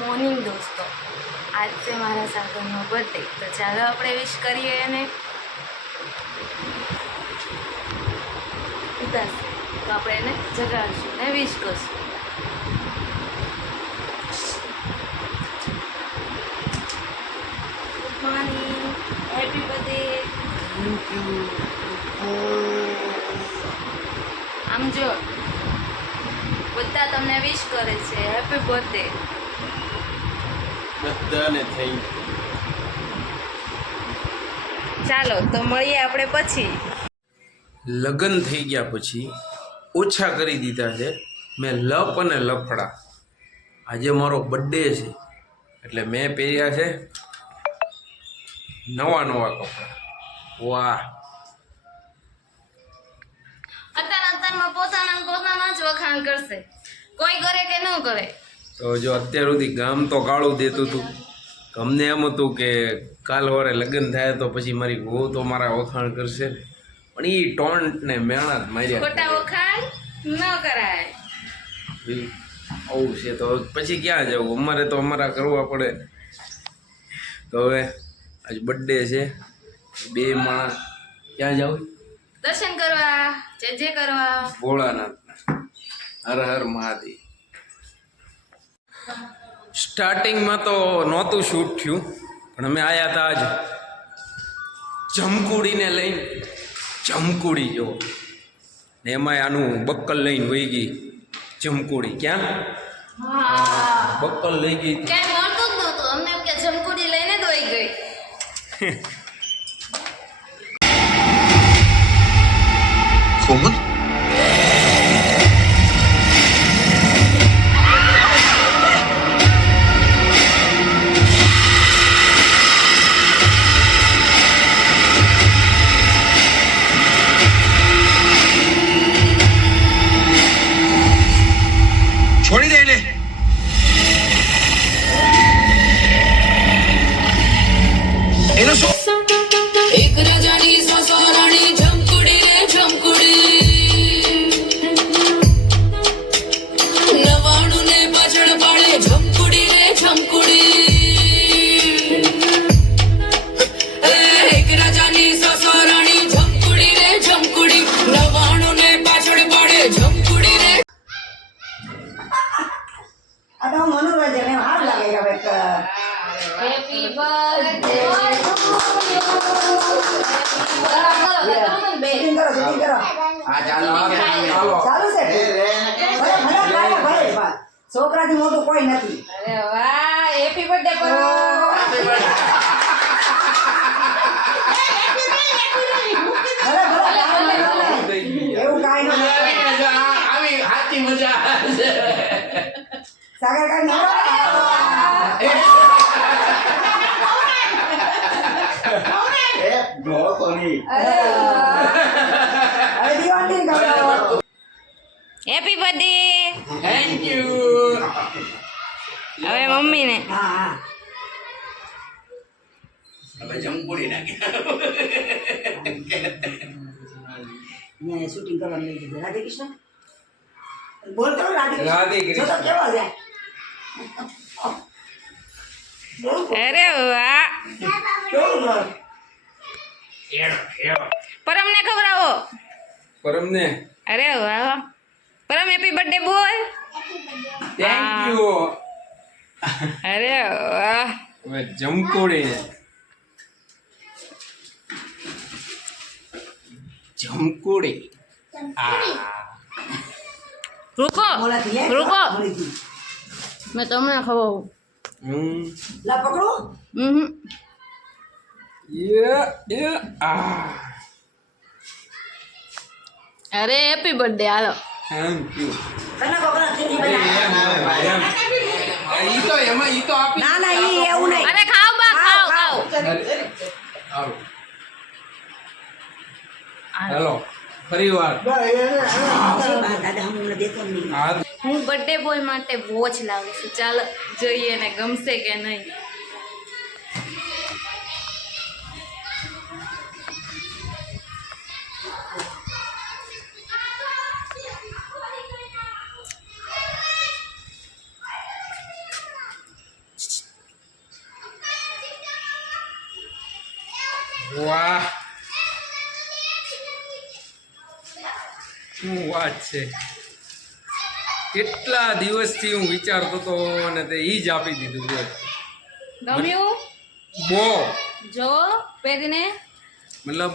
Morning દોસ્તો, આજ છે મારા સાગરનો બર્થડે, તો ચાલો આપણે વિશ કરીએ એને. ઉદાસ તો આપણે એને જગાડશું ને વિશ કરશું. Good morning, happy birthday. આમ જો બધા તમને વિશ કરે છે હેપી બર્થડે. બધાને થઈ. ચાલો તો મળીએ આપણે પછી. લગ્ન થઈ ગયા પછી ઓછા કરી દીધા છે મેં લપ અને લફડા. આજે મારો બર્થડે છે એટલે મેં પહેર્યા છે નવા કપડાં. વાહ! અત્યારમાં પોતાના જ વખાણ કરશે, કોઈ કરે કે ન કરે. તો જો અત્યાર સુધી ગામ તો ગાળું દેતું હતું. અમને એમ હતું કે કાલ વારે લગ્ન થાય તો પછી મારી વહુ તો મારા વખાણ કરશે, પણ એ ટોન્ટ ને મેણા જ માર્યા. ખોટા વખાણ ન કરાય. આવું છે તો પછી ક્યાં જવું? અમારે તો અમારા કરવા પડે. તો હવે આજ બર્થડે છે, બે માણસ ક્યાં જાવ? દર્શન કરવા, જે કરવા. ભોળાનાથ. હર હર મહાદેવ. સ્ટાર્ટિંગમાં તો નહોતું શૂટ થયું, પણ અમે આવ્યા હતા આજ જમકુડીને લઈને. જમકુડી જો ને એમાંય આનું બક્કલ લઈને વહી ગઈ જમકુડી. ક્યાં બક્કલ લઈ ગઈ. ક્યાંય મળતું જ નહોતું અમને, એમ કે જમકુડી લઈને જ વહી ગઈ. કોમલ છોડી દે એને. એનો શું? એક રાજાની સાસો રાણી જમકુડી રે જમકુડી, 99 ને પાછળ પાડે જમકુડી રે જમકુડી. એક રાજાની સાસો રાણી જમકુડી રે જમકુડી, 99 ને પાછળ પાડે જમકુડી રે. આ તો મનોરંજન એમ સારું લાગે કે હવે હેપી બર્થડે. શૂટિંગ કરો ચાલુ છે. ભલે લાયા ભલે વાત. છોકરાથી મોટું કોઈ નથી. અરે વાહ, હેપી બર્થડે પર. ભલે એવું કાંઈ નથી. સાગર કાંઈ હેપી બર્થડે. Thank you. હવે મમ્મીને. હા હવે જમકુડી નાખી. મેં શૂટિંગ કરવાનું લઈ દીધું. રાધે કૃષ્ણ બોલ કરો. રાધે રાધે કૃષ્ણ. જો તો કેવા છે. અરે વાહ, કેવું છે? પરમને ખવડાવો. પરમને અરે વાહ, પરમ હેપી બર્થડે બોલ. Thank you. અરે વાહ. હવે જમકુડી જમકુડી. રૂકો મોલાથી લે. રૂકો, મોલીથી. મેં તમને ખવડાવું. લા પકડો. અરે હેપી બર્થડે. હાલો. Thank you. કના કોકના ખીચડી બનાવી. ના ના ઈ એવું નહીં. અરે ખાઓ બા, ખાઓ ખાઓ. હેલો ફરી વાર. દાદા હું દેતો નહીં. હું બર્થડે બોય માટે વોચ લાવું છું. ચાલો જોઈએ ને ગમશે કે નહીં. શું વાત છે, કેટલા દિવસથી હું વિચારતો હતો અને તે ઈ જ આપી દીધું છે. ગમ્યું? બહુ જો પહેરીને મતલબ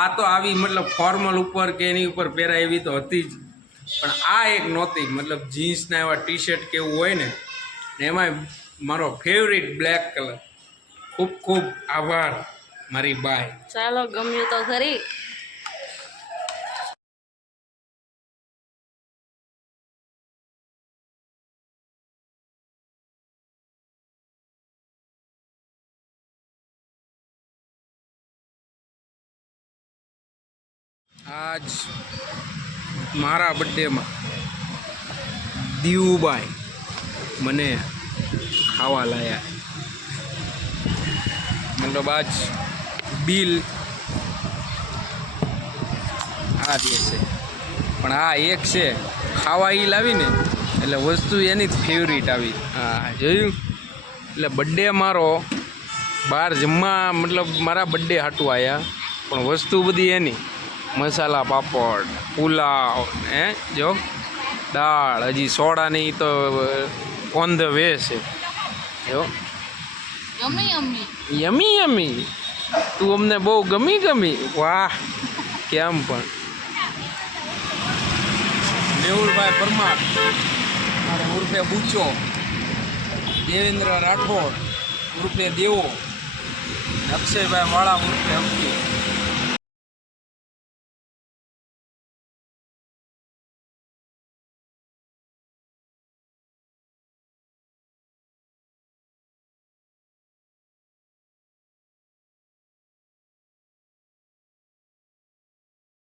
આ તો આવી મતલબ ફોર્મલ ઉપર કે એની ઉપર પહેરાય એવી તો હતી જ, પણ આ એક નહોતી. મતલબ જીન્સના એવા ટી શર્ટ કે એવું હોય ને એમાંય મારો ફેવરિટ બ્લેક કલર. ખૂબ ખૂબ આભાર મારી બાય. ચાલો ગમ્યું તો ખરી. આજ મારા બર્થડેમાં દીવુબાઈ મને ખાવા લાયા. મતલબ આજ બિલ આ દે છે, પણ આ એક છે ખાવા એ લાવીને એટલે વસ્તુ એની જ ફેવરિટ આવી. હા જોયું, એટલે બર્થડે મારો બહાર જમવા મતલબ મારા બર્થડે હાટું આવ્યા, પણ વસ્તુ બધી એની. મસાલા પાપડ, પુલાવ, જો દાળ, હજી સોડાની તો ઓન ધ વે છે. જો યમી યમી. યમી યમી, તું અમને બહુ ગમી. વાહ, કેમ પણ. મેહુલભાઈ પરમાર ઉર્ફે બુચો, દેવેન્દ્ર રાઠોડ ઉર્ફે દેવો, અક્ષયભાઈ વાળા ઉર્ફે અક્ષય.